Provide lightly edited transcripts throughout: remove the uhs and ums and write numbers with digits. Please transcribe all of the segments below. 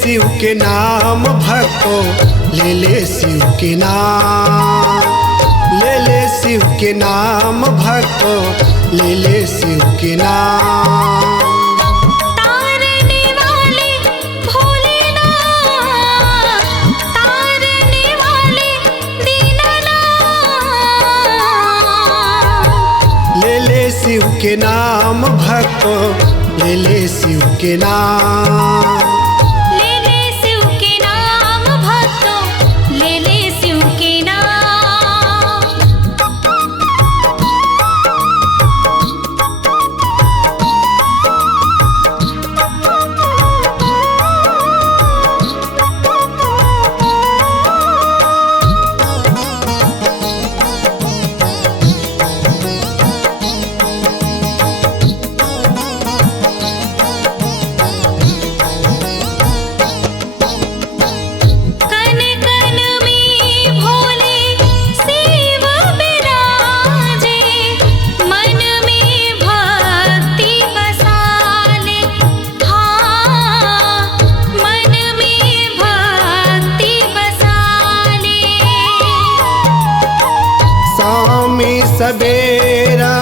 शिव के नाम भक्तों, ले ले शिव के नाम, ले ले शिव के नाम भक्तों, ले ले शिव के नाम। तारने वाले भोलेनाथ, तारने वाले दीननाथ। ले ले शिव के नाम भक्तों, ले ले शिव के नाम, ले ले शिव के नाम भक्तों, ले ले शिव के नाम। कन कन में भोले शिव विराजे, मन में भक्ति बसाले। हाँ, मन में भक्ति बसाले। स्वामी सवेरा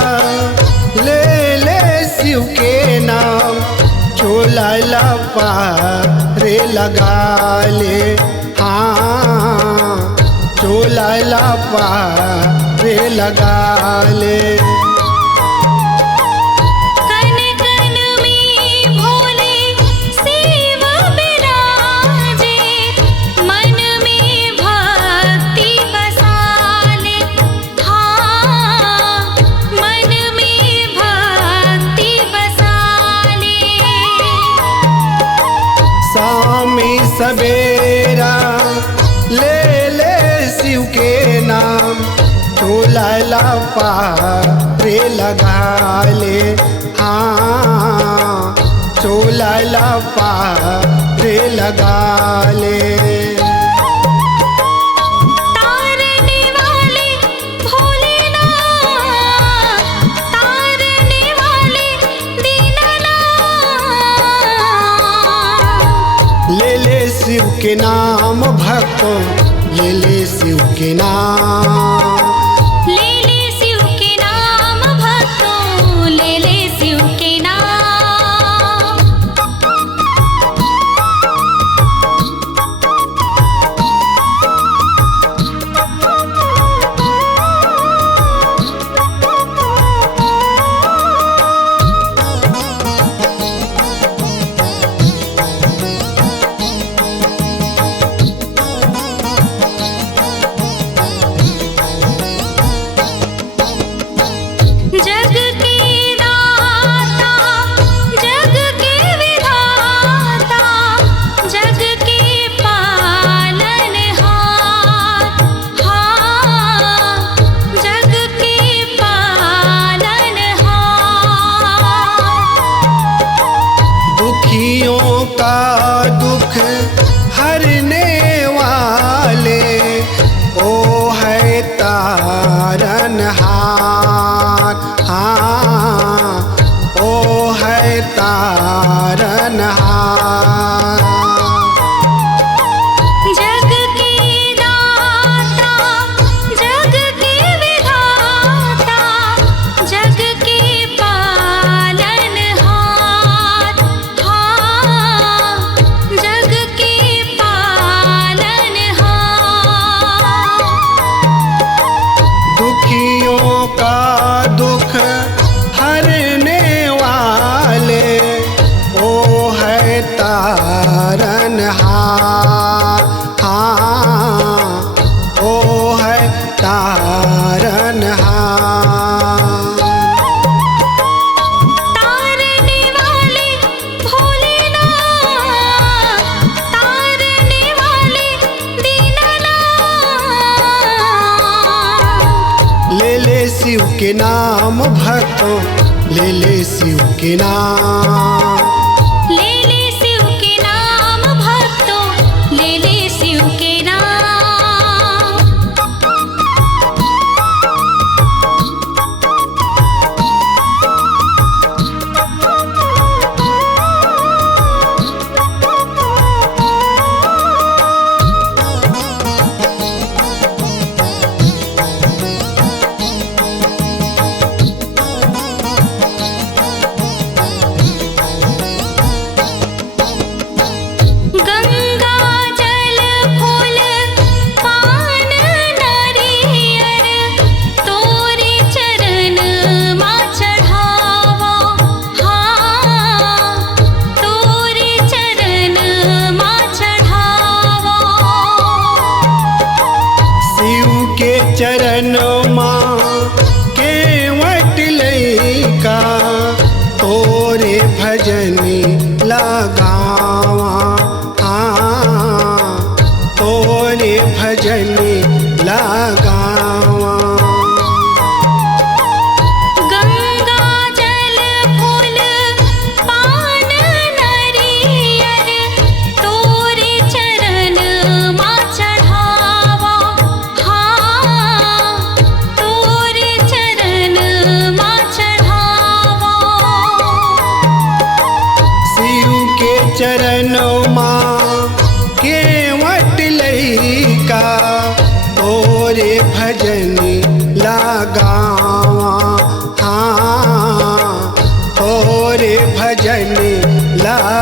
ले ले शिव के नाम, झोला लपारे लगा ले। हाँ, झोला लपारे लगा ले। कन कन में भोले शिव विराजे, मन में भक्ति बसाले। हाँ, मन में भक्ति बसाले। स्वामी सवेरा ले ले शिव के नाम, झोला लपारे लगा ले। हाँ, झोला लपारे लगा ले। तारने वाले भोलेनाथ, तारने वाले दीननाथ। ले ले शिव के नाम भक्तों, ले ले शिव के नाम, ले ले शिव के नाम भक्तों, ले ले शिव के नाम। जग के दाता, जग के विधाता, जग के पालनहार। हाँ, जग के पालनहार। दुखियों का दुख हरने वाले, ओ है तारनहार। हाँ, ओ है तारनहार। जग के दाता, जग के विधाता, जग के पालनहार। हाँ, जग के पालनहार। दुखियों का दुख हरने वाले, ओ है तारनहार। हाँ, ओ है तारनहार। तारने वाले भोलेनाथ, तारने वाले दीननाथ। ले ले शिव के नाम भक्तों, ले ले शिव के नाम, ले ले शिव के नाम भक्तों, ले ले शिव के नाम।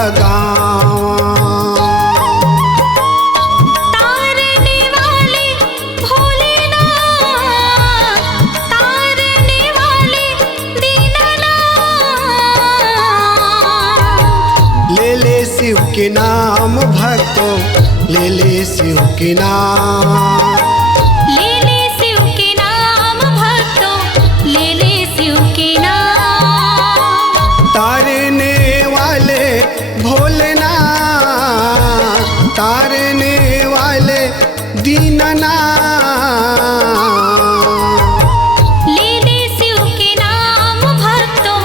लगावा। तारने वाले भोलेनाथ, तारने वाले दीननाथ। ले ले शिव के नाम भक्तों, ले ले शिव के नाम। ले ले शिव के नाम भक्तों, ले ले शिव के नाम। तारने वाले भोलेनाथ, तारने वाले दीननाथ। ले ले शिव के नाम भक्तों,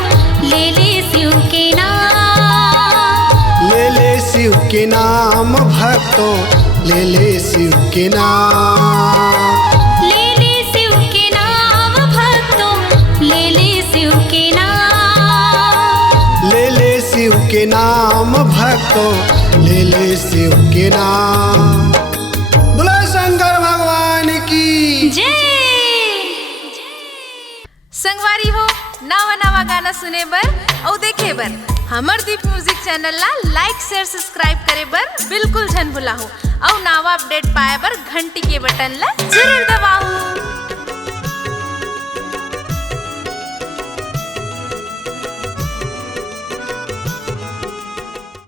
ले ले शिव के नाम। ले ले शिव के नाम भक्तों, ले ले शिव के नाम। ले ले शिव के नाम भक्तों, ले ले शिव के नाम। ले ले शिव के नाम भक्तों, ले ले शिव के नाम। बोलो शंकर भगवान की। जय। संगवारी हो नवा नवा गाना सुने बर और देखे बर हमर दीप म्यूजिक चैनल ला लाइक शेयर सब्सक्राइब करे बर बिल्कुल झन भुलाहो और नवा अपडेट पाए बर घंटी के बटन ला जरूर दबाओ।